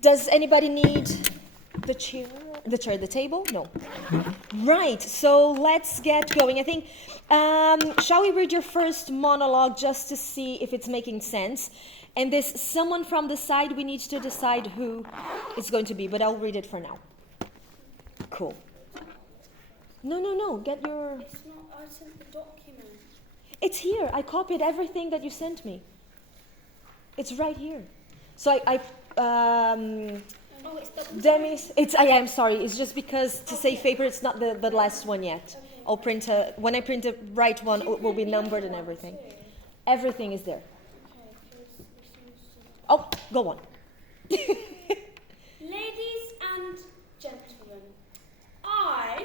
Does anybody need the chair? The table? No. Right, so let's get going. I think, shall we read your first monologue just to see if it's making sense? And there's someone from the side, we need to decide who it's going to be, but I'll read it for now. Cool. No, get your... It's not, I sent the document. It's here, I copied everything that you sent me. It's right here. So Oh, it's the... Demi's, I'm sorry, it's just because to save paper, it's not the last one yet. Okay. I'll print when I print the right one, it will be numbered and everything. Everything is there. Okay, because this is... Oh, go on. Ladies and gentlemen, I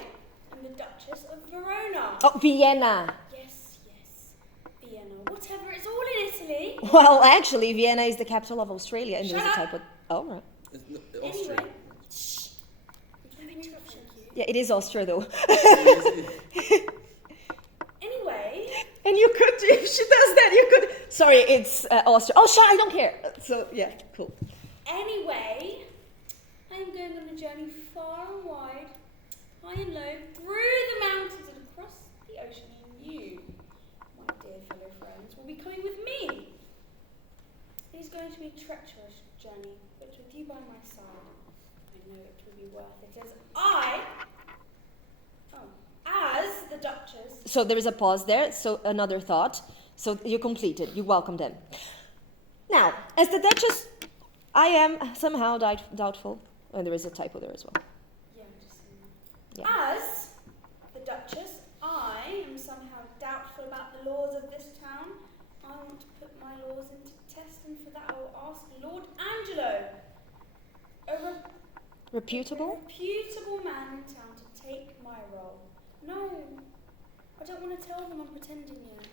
am the Duchess of Verona. Oh, Vienna. Yes, Vienna. Whatever, it's all in Italy. Well, actually, Vienna is the capital of Australia, and there's a Shut type of... Oh, right. It's not Anyway, Austria. shh. I'm trying to interrupt you. Yeah, it is Austria, though. Anyway, And you could, if she does that, you could... Sorry, it's Austria. Oh, sure, I don't care. So, yeah, cool. anyway, I am going on a journey far and wide, high and low, through the mountains and across the ocean, and you, my dear fellow friends, will be coming with me. It is going to be a treacherous journey, but with you by my side, I know it will be worth it, as the Duchess. So there is a pause there, so another thought. So you completed, you welcomed them. Now, as the Duchess, I am somehow doubtful. And there is a typo there as well. Yeah, just saying that. Yeah. As the Duchess, I am somehow doubtful about the laws of this town. I want to put my laws into test, and for that I will ask Lord Angelo, a Reputable? reputable man in town, to take my role. No, I don't want to tell them I'm pretending yet.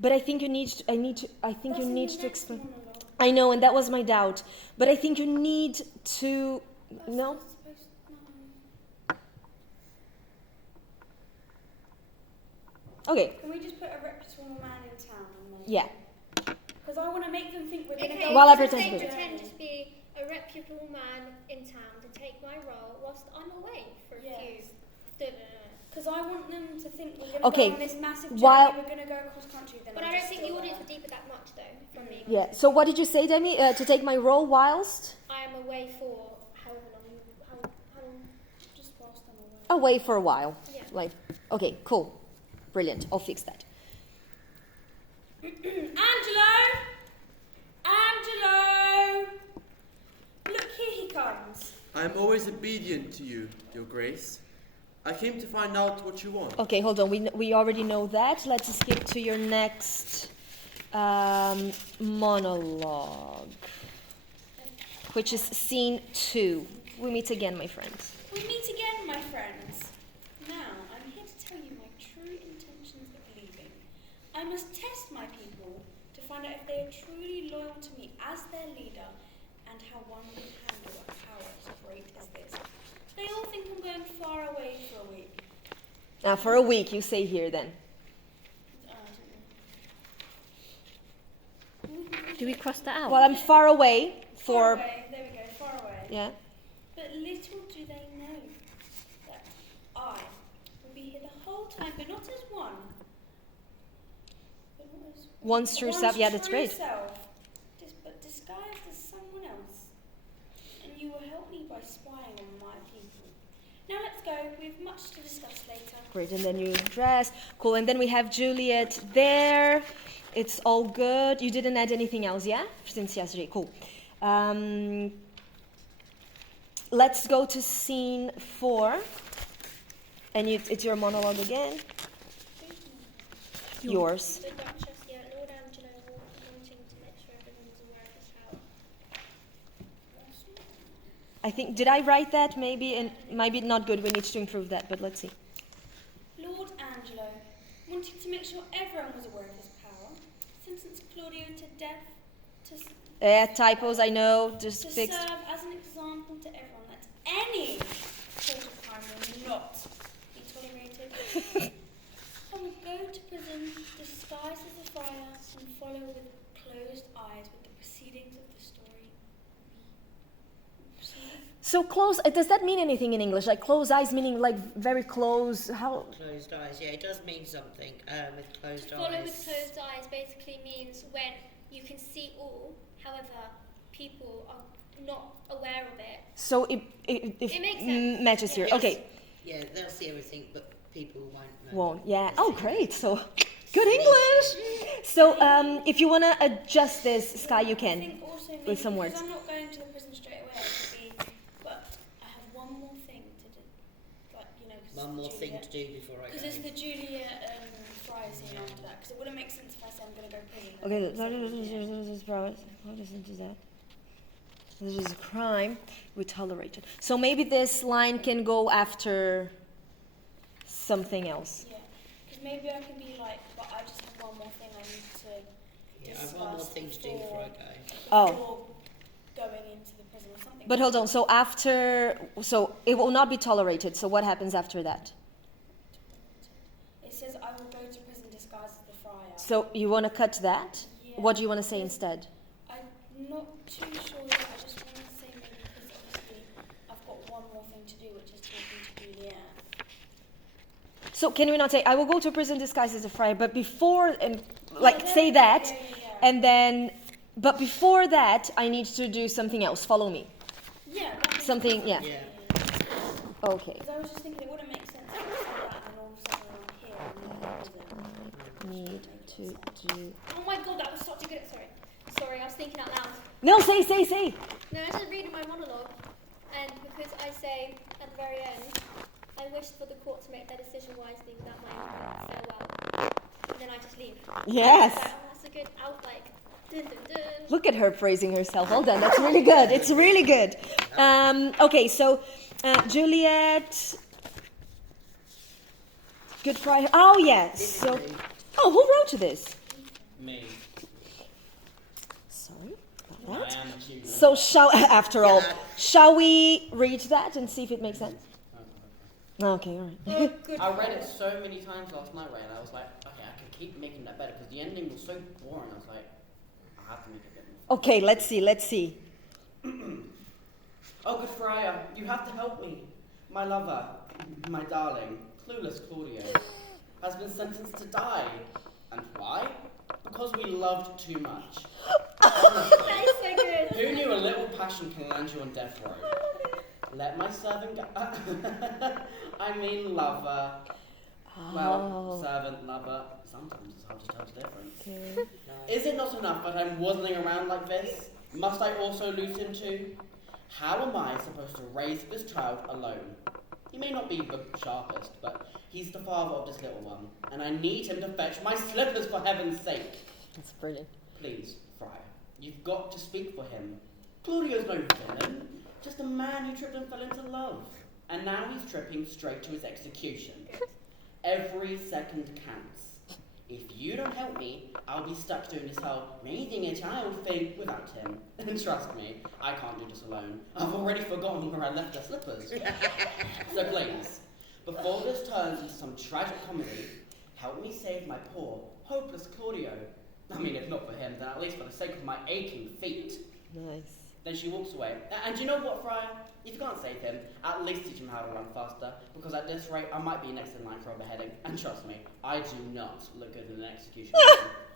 But I think you need to, I think That's you in need the to next explain. monologue. I know, and that was my doubt. But I think you need to, That's no? not supposed to, no. Okay, Can we just put a reputable man in town? yeah. Because I want to make them think we're going to Okay, go While I on a pretend so to- pretend to be a reputable man in town to take my role whilst I'm away for a Yes. few. Because I want them to think we're going to Okay, go on this massive journey, while- we're going to go across country. Then But I'm I don't just think still the audience there. would deep it that much though from me. Yeah, so what did you say, Demi? To take my role whilst? I am away for however long. How long? Just whilst I'm away. Away for a while. Yeah. Like, okay, cool. Brilliant, I'll fix that. Angelo! Angelo! Look, here he comes. I am always obedient to you, Your Grace. I came to find out what you want. Okay, hold on. We already know that. Let's skip to your next monologue, which is scene 2. We meet again, my friends. We meet again, my friends. Now, I'm here to tell you my true intentions of leaving. I must test my people to find out if they are truly loyal to me as their leader, and how one can handle a power as great as this. They all think I'm going far away for a week. For a week, you say here then. Do we cross that out? Well, I'm far away Far for... away, there we go, far away. Yeah. But little do they know that I will be here the whole time, but not as one. But not as One's true one's self. Yeah, that's true great. self, but disguised as someone else. And you will help me by spying on my people. Now let's go. We have much to discuss later. Great, and then you dress. Cool, and then we have Juliet there. It's all good. You didn't add anything else, yeah? Since yesterday, cool. Let's go to scene 4. And it's your monologue again. Yours. The Duchess, yeah, Lord Angelo wanting to make sure everyone's aware of his power. I think, did I write that maybe? And maybe not good, we need to improve that, but let's see. Lord Angelo wanted to make sure everyone was aware of his power, sentenced Claudio to death Typos, I know, to just fixed. serve as an example to everyone that any sort of crime will not be tolerated. I will go to prison disguised as a friar and follow with closed eyes with the proceedings of the story So close, does that mean anything in English? Like closed eyes meaning like very close, how? Closed eyes, yeah, it does mean something with closed Follow eyes. with closed eyes basically means when you can see all, however, people are not aware of it. So it makes sense. matches here. Yes. Okay, Yeah, they'll see everything, but people won't know. won't, yeah. Oh, great, so good English. So if you want to adjust this, Sky, you I can. think also maybe with some because words. I'm not going to the prison straight away, it could be, but I have one more thing to do. Like, you know, One more thing to do before I Because go. it's the Julia Fry scene after that. Because it wouldn't make sense if I say I'm going to go to prison. Okay, What listen to that. This is a crime. We tolerate it. So maybe this line can go after something else. Yeah. Because maybe I can be like, but I just have one more thing I need to Yeah, I discuss have one more thing to do before I go. Oh. before going into the prison or something. But hold on. So it will not be tolerated. So what happens after that? It says I will go to prison disguised as the friar. So you want to cut that? Yeah. What do you want to say instead? I'm not too sure yet. I just want to say maybe because obviously I've got one more thing to do, which is talking to Juliet. So can we not say I will go to prison disguised as a friar, but before and Yeah, say that, yeah. and then, but before that I need to do something else. Follow me. Yeah. that makes Something, sense. yeah. Yeah. Okay. Because I was just thinking it wouldn't make sense if I said that and all of a sudden I'm here and then in prison. Need to do. Oh my god, that was such a good. Sorry, I was thinking out loud. No, say. No, I was just reading my monologue, and because I say at the very end, I wish for the court to make their decision wisely without my farewell, and then I just leave. Yes. So, that's a good like. Dun, dun, dun. Look at her praising herself. Well done. That's really good. It's really good. Okay, so Juliet. Good Friday. Oh yeah. So. Oh, who wrote this? Me. Sorry I about that. am a Juliet. So shall we read that and see if it makes sense? Okay, all right. I read it so many times last night, Ray, and I was like, okay, I can keep making that better because the ending was so boring. I was like, I have to make it better. Okay, let's see. Oh, good Friar, you have to help me. My lover, my darling, clueless Claudio, has been sentenced to die. And why? Because we loved too much. That is so good. Who knew a little passion can land you on death row? Let my servant go. I mean lover. Well, servant, lover. Sometimes it's hard to tell the difference. Okay. Is it not enough that I'm waddling around like this? Must I also lose him too? How am I supposed to raise this child alone? He may not be the sharpest, but he's the father of this little one, and I need him to fetch my slippers for heaven's sake. That's brilliant. Please, Friar, you've got to speak for him. Claudio's no villain, just a man who tripped and fell into love. And now he's tripping straight to his execution. Every second counts. If you don't help me, I'll be stuck doing this whole raising a child thing without him. And trust me, I can't do this alone. I've already forgotten where I left the slippers. So please, before this turns into some tragic comedy, help me save my poor, hopeless Claudio. I mean, if not for him, then at least for the sake of my aching feet. Nice. Then she walks away. And you know what, Friar? If you can't save him, at least teach him how to run faster, because at this rate, I might be next in line for a beheading. And trust me, I do not look good in an execution.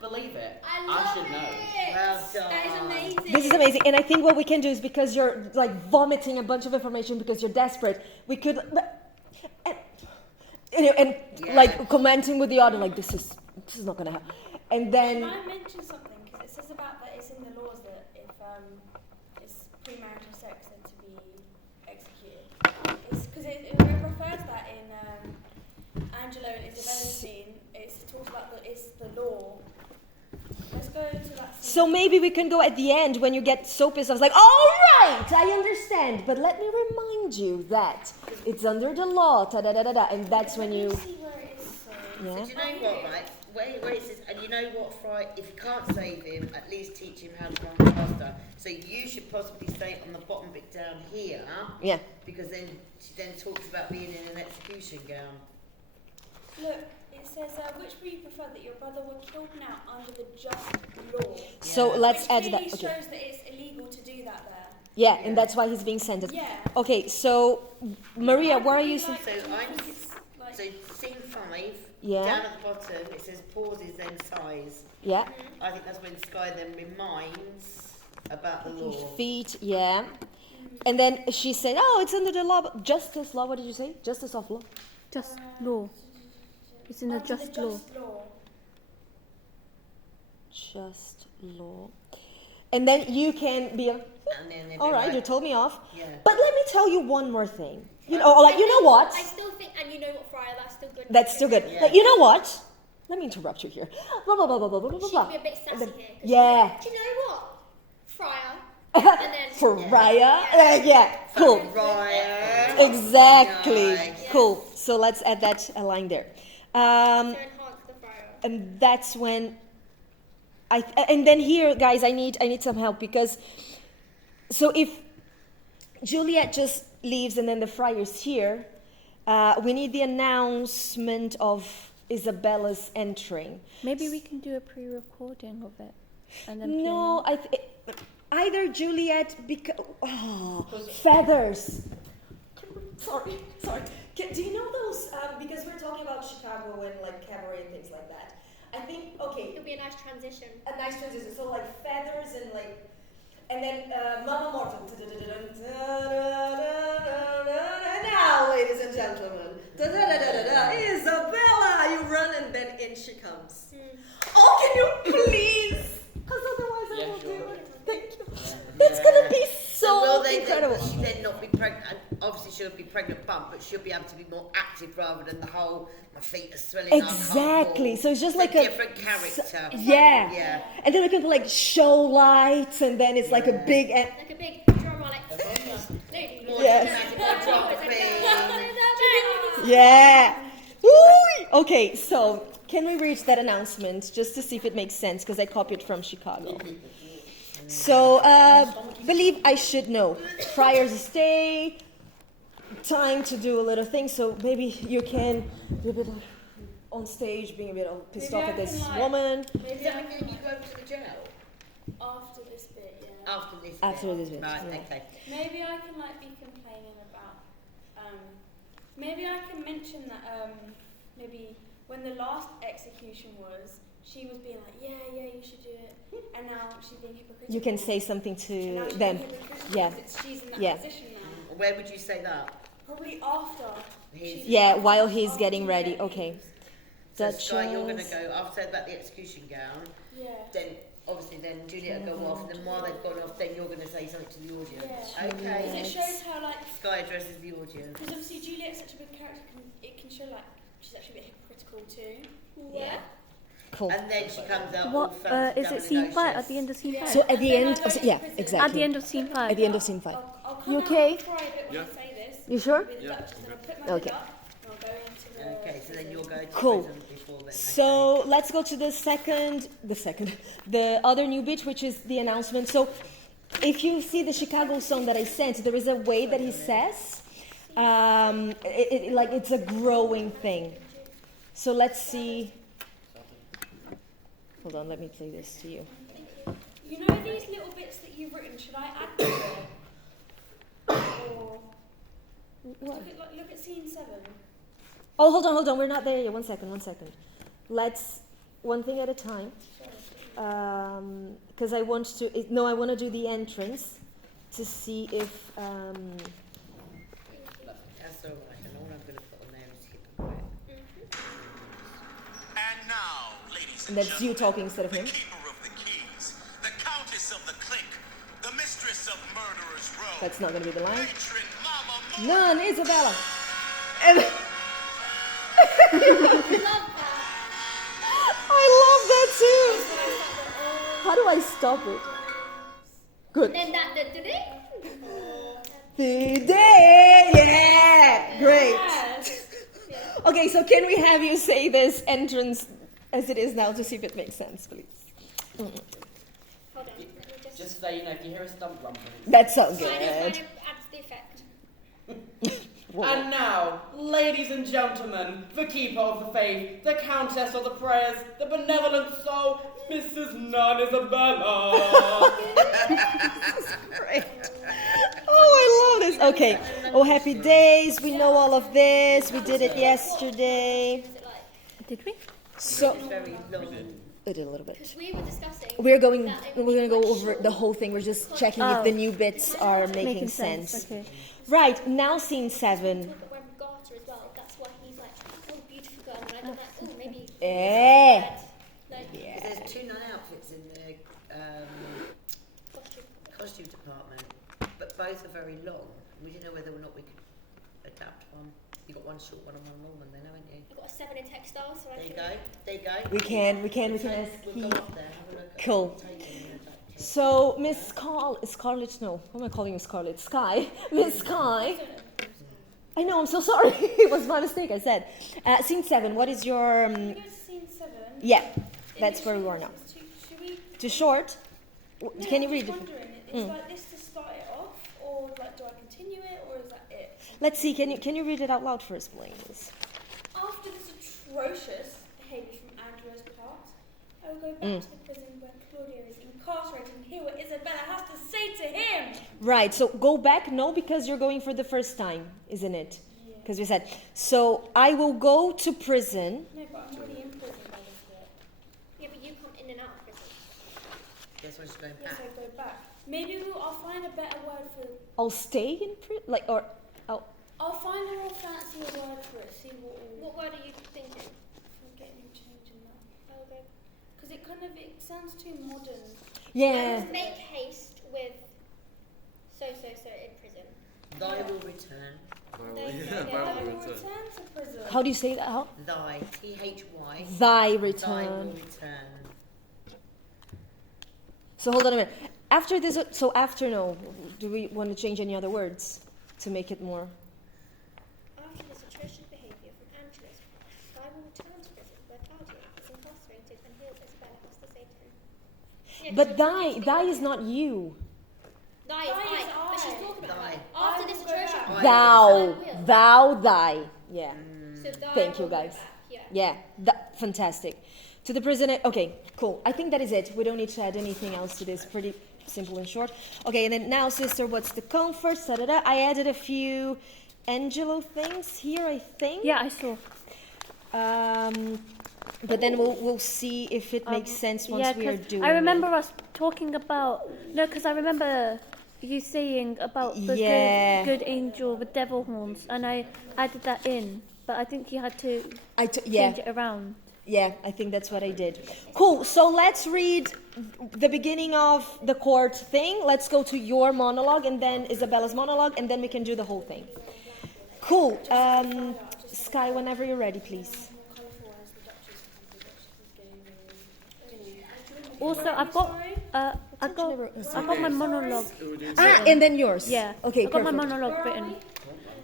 Believe it. I should know. Well done. That is amazing. This is amazing, and I think what we can do is because you're like vomiting a bunch of information because you're desperate. We could, and Yeah. like commenting with the audience, like this is not gonna happen, and Can then I mention something? Because it says about that it's in the laws that if it's premarital sex, then to be executed. It's because it refers that in Angelo and Isabella's scene. It talks about it's the law. Let's go to that scene. so maybe we can go at the end when you get so pissed. I was like, all right, I understand, but let me remind you that it's under the law, and that's when you. Let me see where it is. Sorry. Yeah. So do you know what, right? Where it says, and you know what, Fry, if you can't save him, at least teach him how to run faster. So you should possibly say it on the bottom bit down here, Yeah. because then she then talks about being in an execution gown. Look, it says, which would you prefer, that your brother were killed now under the just law? So Yeah. let's Which add clearly that. Okay. shows that it's illegal to do that there. Yeah, and that's why he's being sentenced. Yeah. Okay, so Maria, what are you saying? So so scene 5, Yeah. down at the bottom, it says pauses then sighs. Yeah, I think that's when Sky then reminds about the law. feet. Yeah, and then she said, "Oh, it's under the law, justice law." What did you say? Justice of law. Just law. It's in the Under just law. law. Just law. And then you can be a. And then they'd All be right, like, you told me off. Yeah. But let me tell you one more thing. You know, like you know what? I still think, and you know what, Friar, that's still good. That's still good. Yeah. Like, you know what? Let me interrupt you here. Blah blah blah blah blah blah blah She blah. can be a bit sassy And then- here. 'cause Yeah. Do you know what? Friar. And then For Raya. Yeah. Cool. Ryan. Exactly. Nice. Cool. So let's add that a line there. to enhance the Friar. And that's when and then here, guys, I need some help because so if Juliet just leaves and then the friar's here, we need the announcement of Isabella's entering. Maybe we can do a pre-recording of it. And then play No, either Juliet feathers. Sorry. Do you know those? Because we're talking about Chicago and like cabaret and things like that. I think It'll be a nice transition. a nice transition. So like feathers and then Mama Morton. And now, ladies and gentlemen, Isabella, you run and then in she comes. Oh, can you please? Because otherwise I Yeah, won't sure. do it. Thank you. That's gonna be so Will they incredible. Will she then not be pregnant? Obviously, she'll be pregnant bump, but she'll be able to be more active rather than the whole my feet are swelling. Exactly. So it's just like a different character. Yeah. Yeah. And then we can put like show lights, and then it's like a big. Like a big drama, like. Lady. More Yes. dramatic, more dropping. Yeah. Woo! Okay, so can we read that announcement just to see if it makes sense? Because I copied from Chicago. So, believe I should know. Friars stay. Time to do a little thing. So maybe you can be a bit like on stage, being a bit pissed Maybe off I at this can, like- woman. Maybe Does that mean then you go to the jail after this bit, yeah. after this? After bit? this bit, Right. yeah. Okay. Maybe I can like be complaining about. Maybe I can mention that. Maybe when the last execution was, she was being like, yeah, you should do it, and now she's being hypocritical. You can say something And now to she's them. being hypocritical Yeah. because she's in that Yeah. position now. Where would you say that? Probably after. He's- Yeah, while he's getting After ready. Juliet Okay. leaves. So Sky, you're going to Duchess. go after about the execution gown. Yeah. Then obviously then Juliet will go off, and then while they've gone off, then you're going to say something to the audience. Yeah. Because Okay. it shows how like. Sky addresses the audience. Because obviously Juliet's such a big character, it can show like she's actually a bit hypocritical too. Yeah. Cool. And then she comes out all What fancy is down it? in Scene 5 notions. at the end of scene Yeah. 5. So at the And then end, I go to yeah, prison. exactly. At the end of scene 5. At the end of scene 5. I'll come You out okay? and cry a bit when Yeah. I say this. You sure? With the Yeah. Duchess, and I'll put my Okay. hood up and I'll go into the. Okay, so then you'll go to Cool. prison before then. So let's go to the other new bit, which is the announcement. So if you see the Chicago song that I sent, there is a way that he says, like it's a growing thing. So let's see. Hold on, let me play this to you. You know these little bits that you've written, should I add to it? Or look at scene 7. Oh, hold on, we're not there yet. One second. Let's, one thing at a time. Because I want to do the entrance to see if, That's all right, and all I'm going to put on there is hypocrite. And now, ladies and and that's you gentlemen, talking instead of the him. keeper of the keys, the countess of the clink, the mistress of murderers row, That's not going to be the line. matron Mama None, Isabella. And I love that too. How do I stop it? Good. Then that the day. The day, yeah, great. Yes. Okay, so can we have you say this entrance as it is now to see if it makes sense, please? Hold on. Let me Just so you know, if you hear a stump rumbling. That sounds Kind of good. adds the effect. Whoa. And now, ladies and gentlemen, the keeper of the faith, the countess of the prayers, the benevolent soul, Mrs. Nun Isabella. Great. Okay. Oh, happy days. We know all of this. We did it yesterday. Was it like? Did we? So It's very long. we did a little bit. Because we were discussing. We're going. that it We're would be going to go quite over short. the whole thing. We're just checking if the new bits are making sense. Okay. Right now, scene 7. Talk about wearing garter as well. That's why he's like, oh, beautiful girl. And I'm like, oh, maybe. Eh. Like, Yeah. There's 2 non-outfits in the costume. costume department, but both are very long. We didn't know whether or not we could adapt one. You got one short one and one long one then, haven't you? I've got a 7 in textile, so I There you can. go. There you go. We can ask We'll Keith. go up there. Have a look. At Cool. what we're taking and adapt it. So, Miss Scarlet, no, what am I calling you Scarlet? Sky. Miss Sky. I know, I'm so sorry. It was my mistake, I said. Scene 7, what is your... Can we go to scene 7? yeah, that's where we are now. Should we? Too short? No, Can you I'm read just it? wondering, is like this to start it off, or like do I continue it, or is that it? Let's see, can you read it out loud first, please? After this atrocious behaviour from Angela's part, I will go back to the prison where Claudio is incarcerated and hear what Isabella has to say to him. Right, so go back, no, because you're going for the first time, isn't it? Yeah. Because we said, so I will go to prison. No, but I'm already in prison by this bit. Yeah, but you come in and out of prison. That's why she's going Yes, back. I go back. Maybe I'll find a better word for. I'll stay in prison, like, or, I'll find a more fancier word for it. See what. What word are you thinking? I'm getting changing that Oh, okay. because it sounds too modern. yeah. Make haste with so in prison. Thy will return. I will return to prison. How do you say that? How? Thy, T-H-Y. Thy Thy will return. return. So hold on a minute. After this, so after no, do we want to change any other words to make it more? After this atrocious behaviour from Angela's part, Guy will return to prison where Claudio is incarcerated and hears Isabella has to say to him. Yeah, But because thy is not you. Thy is Thy is I. But she's I. talking about Thy. I. After I this will go atrocious back. Thou, thou, thy. Yeah, So thy Thank you, will go guys. back, Yeah. yeah, fantastic. To the prisoner. Okay, cool. I think that is it. We don't need to add anything else to this. Pretty simple and short. Okay, and then now, sister, what's the comfort? Da-da-da. I added a few Angelo things here, I think. Yeah, I saw. But then we'll see if it makes sense once we are 'cause doing I remember it. us talking about because I remember you saying about the Yeah. good angel with devil horns, and I added that in, but I think you had to Yeah. change it around. Yeah, I think that's what I did. Cool. So let's read the beginning of the court thing. Let's go to your monologue and then Isabella's monologue, and then we can do the whole thing. Cool. Sky, whenever you're ready, please. Also, I've got my monologue. Ah, and then yours. Yeah. Okay, I've got my perfect. monologue written.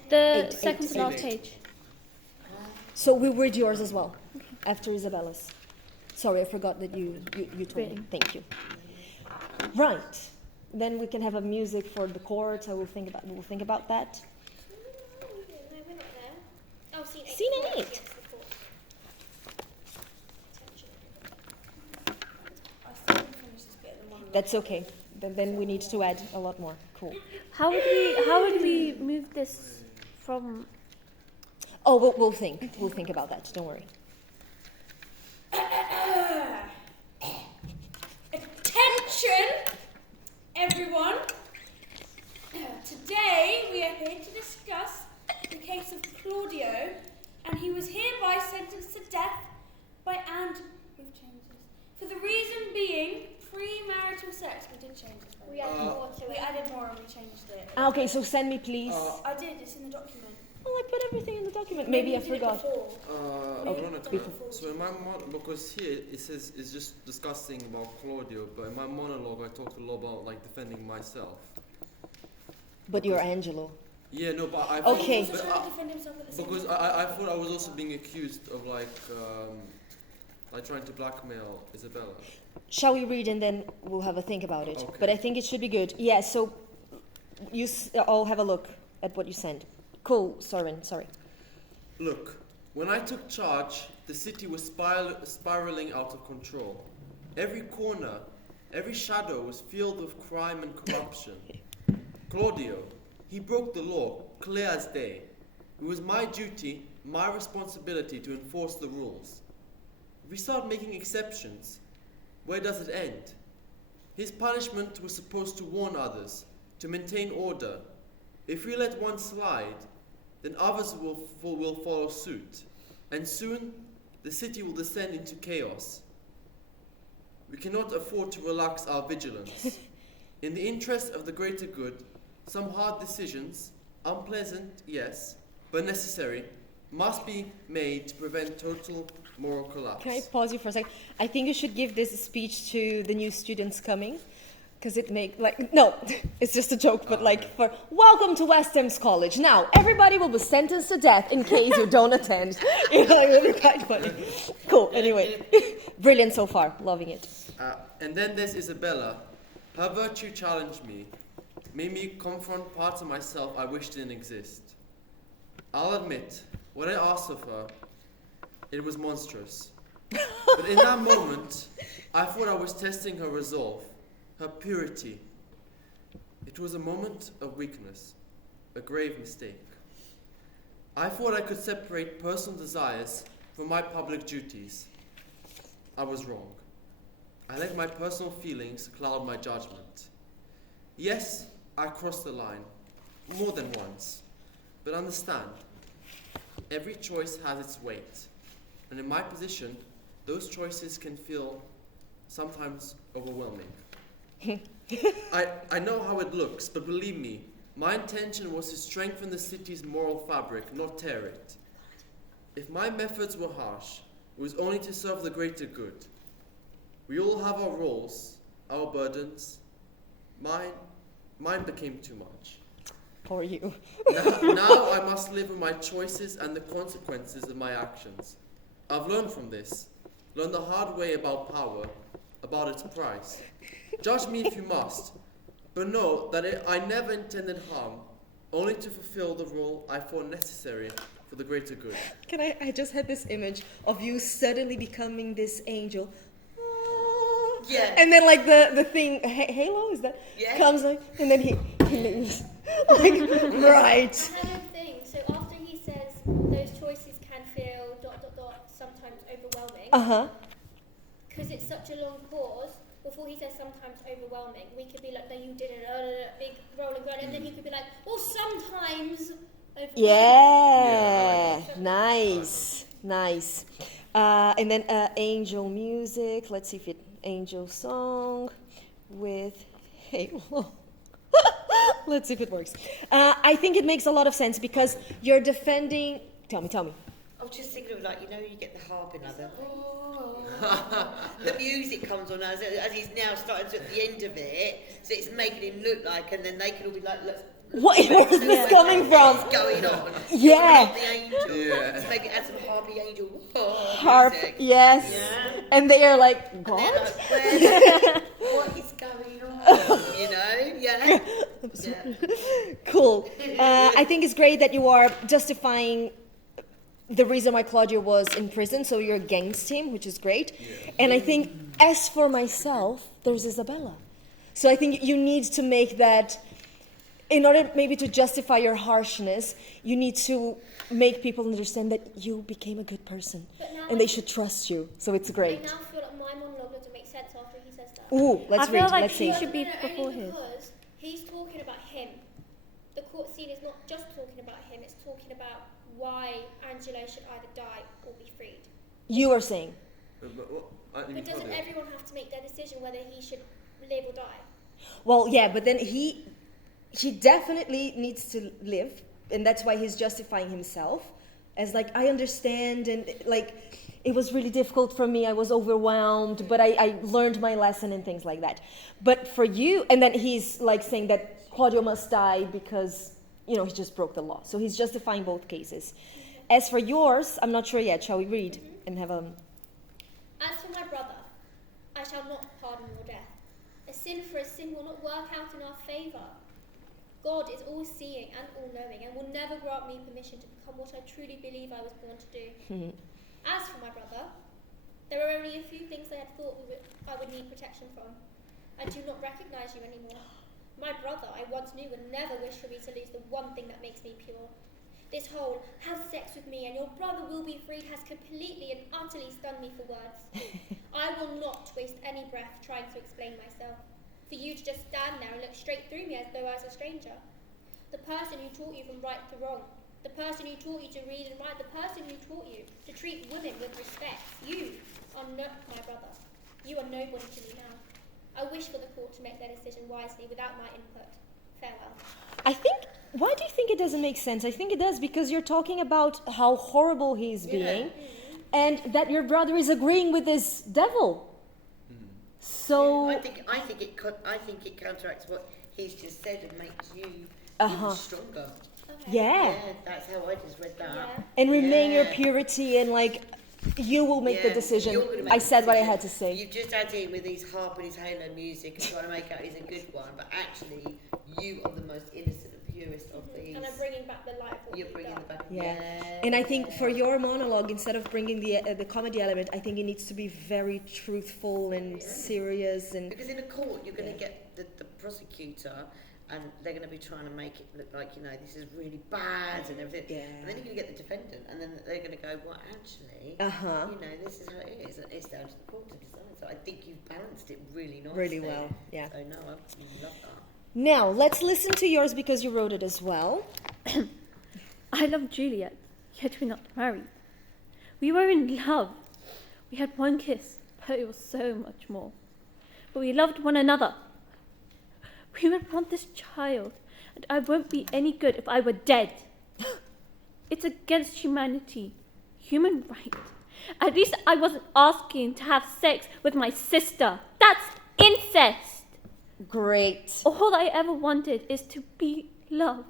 The Eight, second to last eight. page. So we'll read yours as well, after Isabella's. Sorry, I forgot that you told me. Written. Thank you. Right. Then we can have a music for the court. We'll think about that. No, we're not there. Oh, scene 8. Scene Court, 8. yes, the court. Attention. I still haven't finished this bit of the monologue. That's okay. But then we need to add a lot more. Cool. How would we move this from? Oh, we'll think. We'll think about that. Don't worry. Attention, everyone. Today we are here to discuss the case of Claudio, and he was hereby sentenced to death by and we've changed this for the reason being premarital sex. We did change this. by the We way. added more to We it. added more and we changed it. Okay, so send me, please. I did. It's in the document. Well, I put everything in the document. Maybe I you did it forgot. before. Veronica, so in my because here it says it's just discussing about Claudio, but in my monologue I talked a lot about like defending myself. But you're Angelo. Yeah, no, but I Okay. He was also trying to defend himself at the same because time. I thought I was also being accused of like trying to blackmail Isabella. Shall we read and then we'll have a think about it? Okay. But I think it should be good. Yeah, so I'll have a look at what you sent. Cool, Soren, sorry. Look, when I took charge, the city was spiraling out of control. Every corner, every shadow was filled with crime and corruption. Claudio, He broke the law, clear as day. It was my duty, my responsibility to enforce the rules. If we start making exceptions, where does it end? His punishment was supposed to warn others, to maintain order. If we let one slide, then others will follow suit. And soon, the city will descend into chaos. We cannot afford to relax our vigilance. In the interest of the greater good, some hard decisions, unpleasant, yes, but necessary, must be made to prevent total moral collapse. Can I pause you for a second? I think you should give this speech to the new students coming, because it no, it's just a joke, but for welcome to West Thames College. Now, everybody will be sentenced to death in case you don't attend. It will be quite funny. Cool, anyway. Brilliant so far, loving it. And then there's Isabella. Her virtue challenged me, made me confront parts of myself I wish didn't exist. I'll admit, what I asked of her, it was monstrous. But in that moment, I thought I was testing her resolve, her purity. It was a moment of weakness, a grave mistake. I thought I could separate personal desires from my public duties. I was wrong. I let my personal feelings cloud my judgment. Yes, I crossed the line, more than once. But understand, every choice has its weight. And in my position, those choices can feel sometimes overwhelming. I know how it looks, but believe me, my intention was to strengthen the city's moral fabric, not tear it. If my methods were harsh, it was only to serve the greater good. We all have our roles, our burdens. Mine became too much. Poor you. Now I must live with my choices and the consequences of my actions. I've learned from this, learned the hard way about power, about its price. Judge me if you must, but know that I never intended harm, only to fulfill the role I thought necessary for the greater good. I just had this image of you suddenly becoming this angel. Yeah. And then the thing, Halo, is that? Yeah. Comes and then he leaves. Right. I have a thing. So after he says those choices can feel ... sometimes overwhelming. Uh-huh. Because it's such a long pause, before he says sometimes overwhelming, we could be like, no, you didn't, big rolling ground, and then he could be like, well, sometimes overwhelming. Yeah. Nice. And then angel music. Let's see if it angel song with Halo. Let's see if it works. I think it makes a lot of sense because you're defending. Tell me. I was just thinking of you get the harp in the music comes on as he's now starting to at the end of it, so it's making him look like, and then they can all be like, look. What is this coming from? What's going on? Yeah. The angel. Yeah. Let's maybe add some harpy angel. Harp, music. yes. Yeah. And they are like, God? And they're like, what is going on? Yeah. Cool. I think it's great that you are justifying the reason why Claudio was in prison, so you're against him, which is great. Yeah. And I think, as for myself, there's Isabella. So I think you need to make that, in order maybe to justify your harshness, you need to make people understand that you became a good person. And they should trust you. So it's great. I now feel like my monologue doesn't make sense after he says that. Ooh, let's read. I feel like let's see. he should be before only his. because he's talking about him. The court scene is not just talking about him, it's talking about why Angelo should either die or be freed. You are saying. But doesn't everyone have to make their decision whether he should live or die? Well, yeah, but then he definitely needs to live, and that's why he's justifying himself as I understand, and it was really difficult for me, I was overwhelmed, but I learned my lesson and things like that. But for you, and then he's saying that Claudio must die because he just broke the law. So he's justifying both cases. As for yours, I'm not sure yet. Shall we read and have a... As for my brother, I shall not pardon your death. A sin for a sin will not work out in our favour. God is all-seeing and all-knowing and will never grant me permission to become what I truly believe I was born to do. As for my brother, there are only a few things I had thought I would need protection from. I do not recognise you anymore. My brother, I once knew, would never wish for me to lose the one thing that makes me pure. This whole, have sex with me and your brother will be freed, has completely and utterly stunned me for words. I will not waste any breath trying to explain myself. For you to just stand there and look straight through me as though I was a stranger. The person who taught you from right to wrong. The person who taught you to read and write. The person who taught you to treat women with respect. You are not my brother. You are nobody to me now. I wish for the court to make their decision wisely without my input. Farewell. Why do you think it doesn't make sense? I think it does because you're talking about how horrible he's being and that your brother is agreeing with this devil. So I think it counteracts what he's just said and makes you even stronger. Okay. yeah. That's how I just read that. Yeah. And remain your purity and like you will make the decision. You're gonna make I the said what I decision. had to say. You've just had him with his harp and his halo music and trying to make out he's a good one, but actually you are the most innocent and purest of these. And I'm bringing back the light of what You're you've bringing done. the back. Yeah. And I think for your monologue, instead of bringing the comedy element, I think it needs to be very truthful and serious and Because in a court, you're going to get the prosecutor, and they're going to be trying to make it look like, this is really bad and everything. Yeah. And then you're going to get the defendant, and then they're going to go, well, actually, this is how it is. And it's down to the court to decide. So I think you've balanced it really nicely. really well. Yeah. So no, I love that. Now let's listen to yours because you wrote it as well. I love Juliet, yet we're not married. We were in love. We had one kiss, but it was so much more. But we loved one another. We would want this child, and I won't be any good if I were dead. It's against humanity, human right. At least I wasn't asking to have sex with my sister. That's incest. Great. All I ever wanted is to be loved.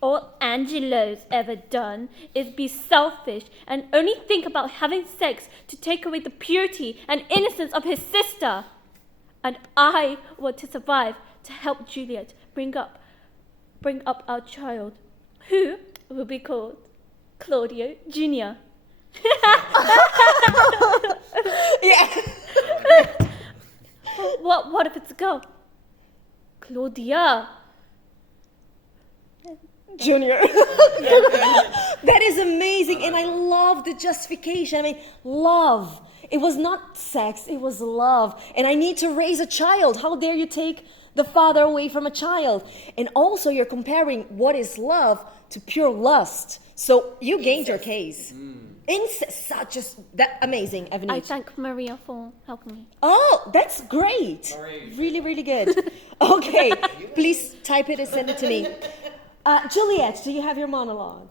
All Angelo's ever done is be selfish and only think about having sex to take away the purity and innocence of his sister. And I want to survive to help Juliet bring up our child, who will be called Claudio Jr. Yeah. What if it's a girl? Claudia. Junior. That is amazing. And I love the justification. I mean, love. It was not sex, it was love. And I need to raise a child. How dare you take the father away from a child? And also you're comparing what is love to pure lust. So you gained your case. Incest, such as that amazing, Evan. I thank Maria for helping me. Oh, that's great. Really, really good. Okay, please type it and send it to me. Juliet, do you have your monologue?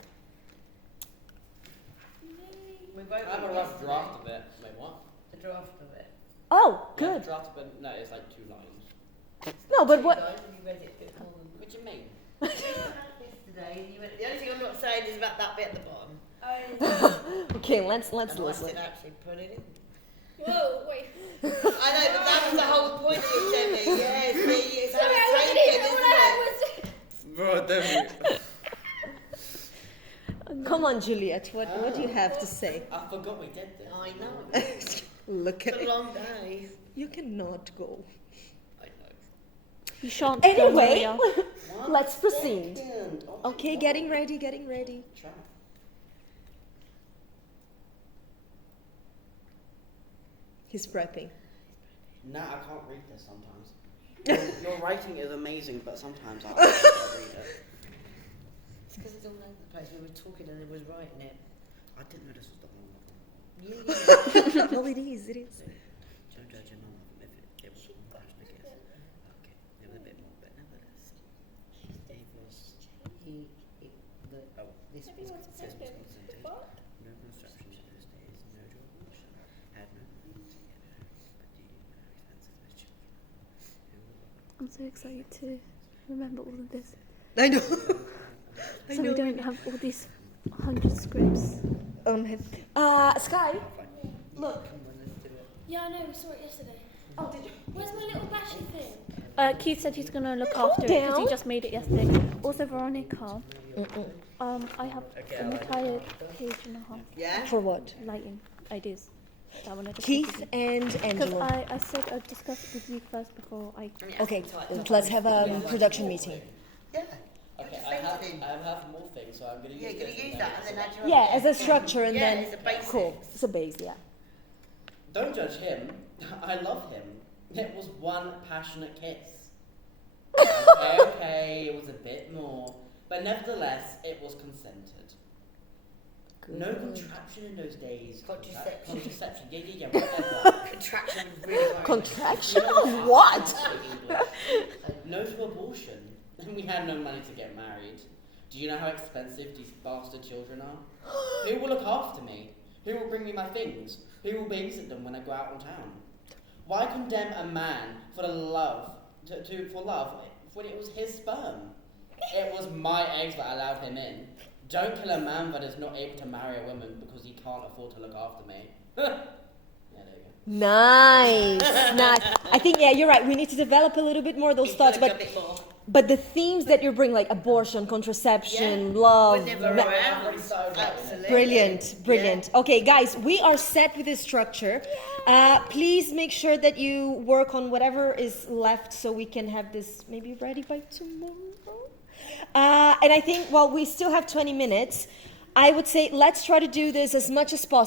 I have a rough draft of it. Wait, what? The draft of it. Oh, Yeah, good. draft of it. No, it's like 2 lines. No, but You what? guys, have you read it a bit more than What do you mean? yesterday? The only thing I'm not saying is about that bit at the bottom. Okay, let's And I listen. did actually put it in. Whoa, wait. I know, but that was the whole point of it, Demi. Yes, see, it's how Sorry, I it's wasn't taken, even. All isn't I it? heard was. Bro, Demi. Come on, Juliet. What do you have to say? I forgot we did this. I know. Look at It's a it. long day. You cannot go. I know. You shan't go, Anyway, Maria. let's proceed. Second. Oh my Okay, God. getting ready. Try. He's prepping. No, I can't read this sometimes. Your writing is amazing, but sometimes I can't read it. It's because it's all over the place. We were talking and it was writing it. I didn't know this was the whole one. Yeah. Well, it is. Don't judge your mum if it was harsh, I guess. Okay, it was a bit more, but nevertheless. This was Everyone's considered husband. consented. Fuck. No construction in those days, no job option. Had no money to get home, but do you know how expensive those children are? Who will I'm so excited to remember all of this. I know. So we don't have all these 100 scripts. Sky, look. come on, let's do it. Yeah, I know, we saw it yesterday. Oh, did you? Where's my little bashy thing? Keith said he's going to look Calm after it because down. he just made it yesterday. Also, Veronica, I have an entire page and a half Yeah? For what? lighting ideas. That one I discussed Keith with and Because Angelo. I said I'd discuss it with you first before I. Okay, let's have a production meeting. Yeah. Okay, Say to him. I have more things, so I'm going to Yeah, use you're this. gonna use that and then add your Yeah, own. as a structure and Yeah, then it's a basics. cool. It's a base, yeah. Don't judge him. I love him. It was one passionate kiss. Okay, it was a bit more. But nevertheless, it was consented. No contraption in those days. Contraception. Contraception, yeah, whatever. Contraction really hard. Contraction of what? No to abortion. We had no money to get married. Do you know how expensive these bastard children are? Who will look after me? Who will bring me my things? Who will babysit them when I go out on town? Why condemn a man for the love for love when it was his sperm? It was my eggs that allowed him in. Don't kill a man that is not able to marry a woman because he can't afford to look after me. Yeah, there you go. Nice, nice. I think you're right. We need to develop a little bit more of those thoughts, A but bit more. the themes that you bring, like abortion, contraception, love. We're never ma- around. So, Absolutely. Brilliant. Okay, guys, we are set with this structure. Please make sure that you work on whatever is left so we can have this maybe ready by tomorrow. And I think while we still have 20 minutes, I would say let's try to do this as much as possible.